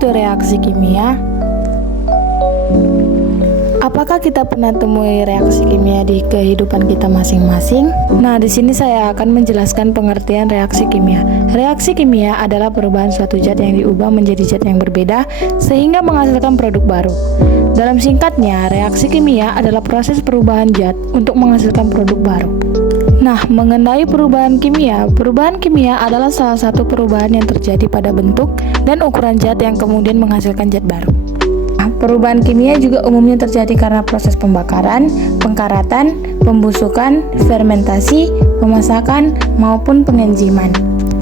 itu reaksi kimia? Apakah kita pernah temui reaksi kimia di kehidupan kita masing-masing? Nah, di sini saya akan menjelaskan pengertian reaksi kimia. Reaksi kimia adalah perubahan suatu zat yang diubah menjadi zat yang berbeda sehingga menghasilkan produk baru. Dalam singkatnya, reaksi kimia adalah proses perubahan zat untuk menghasilkan produk baru. Nah, mengenai perubahan kimia adalah salah satu perubahan yang terjadi pada bentuk dan ukuran zat yang kemudian menghasilkan zat baru. Perubahan kimia juga umumnya terjadi karena proses pembakaran, pengkaratan, pembusukan, fermentasi, pemasakan, maupun pengenziman.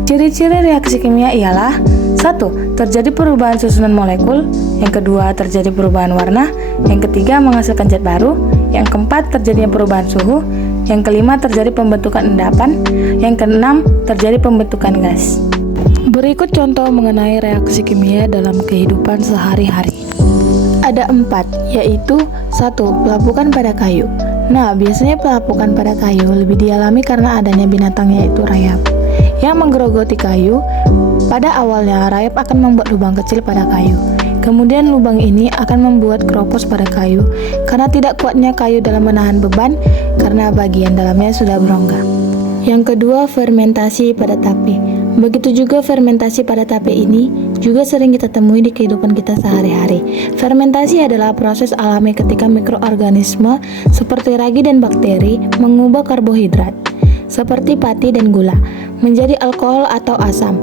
Ciri-ciri reaksi kimia ialah 1. Terjadi perubahan susunan molekul. Yang kedua, terjadi perubahan warna. Yang ketiga, menghasilkan zat baru. Yang keempat, terjadinya perubahan suhu. Yang kelima, terjadi pembentukan endapan. Yang keenam, terjadi pembentukan gas. Berikut contoh mengenai reaksi kimia dalam kehidupan sehari-hari. Ada 4, yaitu 1. Pelapukan pada kayu. Nah, biasanya pelapukan pada kayu lebih dialami karena adanya binatang yaitu rayap yang menggerogoti kayu. Pada awalnya, rayap akan membuat lubang kecil pada kayu. Kemudian lubang ini akan membuat keropos pada kayu karena tidak kuatnya kayu dalam menahan beban karena bagian dalamnya sudah berongga. Yang kedua, fermentasi pada tape. Begitu juga fermentasi pada tape ini juga sering kita temui di kehidupan kita sehari-hari. Fermentasi adalah proses alami ketika mikroorganisme seperti ragi dan bakteri mengubah karbohidrat seperti pati dan gula menjadi alkohol atau asam.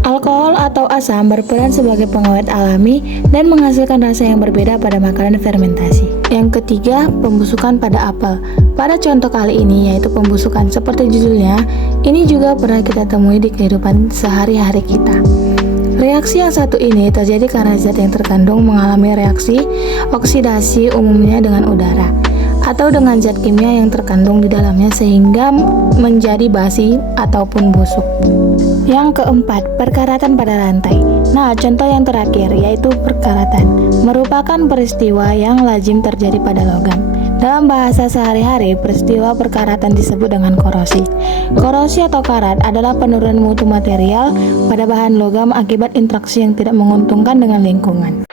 Alkohol atau asam berperan sebagai pengawet alami dan menghasilkan rasa yang berbeda pada makanan fermentasi. Yang ketiga, pembusukan pada apel. Pada contoh kali ini yaitu pembusukan seperti judulnya, ini juga pernah kita temui di kehidupan sehari-hari kita. Reaksi yang satu ini terjadi karena zat yang terkandung mengalami reaksi oksidasi umumnya dengan udara atau dengan zat kimia yang terkandung di dalamnya sehingga menjadi basi ataupun busuk. Yang keempat, perkaratan pada rantai. Nah, contoh yang terakhir yaitu perkaratan merupakan peristiwa yang lazim terjadi pada logam. Dalam bahasa sehari-hari, peristiwa perkaratan disebut dengan korosi. Korosi atau karat adalah penurunan mutu material pada bahan logam akibat interaksi yang tidak menguntungkan dengan lingkungan.